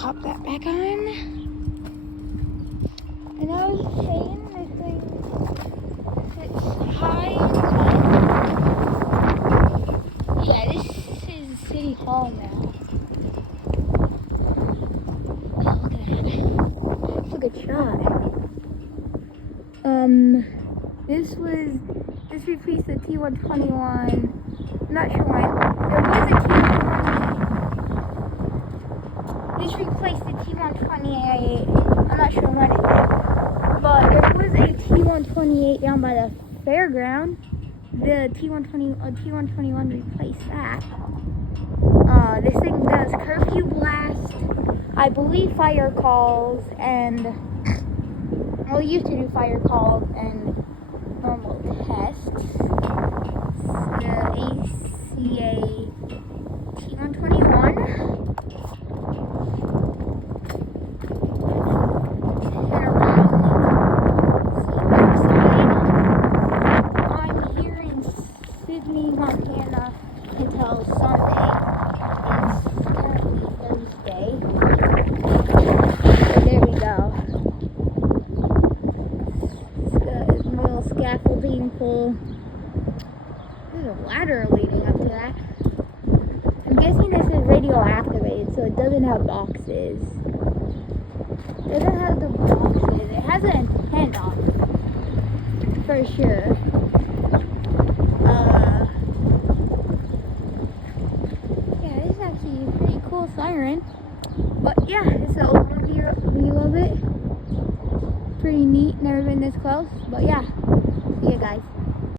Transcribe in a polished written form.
pop that back on. And I was saying this thing sits high on top. Yeah, this is City Hall now. Oh, look at that. That's a good shot. This replaced the T121. I'm not sure when. There was a T128. This replaced the T128. I'm not sure when it did. But there was a T128 down by the fairground. The T121 replaced that. This thing does curfew blast, I believe fire calls, and well, it used to do fire calls and normal tests. The ACA T121. Turn around. See backside. I'm here in Sidney, Montana until Sunday. It's currently Thursday. So there we go. It's a little scaffolding pole. There's a ladder leading up to that. I'm guessing this is radio activated, so it doesn't have boxes. It doesn't have the boxes. It has an antenna, for sure. Yeah, this is actually a pretty cool siren. But yeah, it's an overview of it. Pretty neat. Never been this close, but yeah.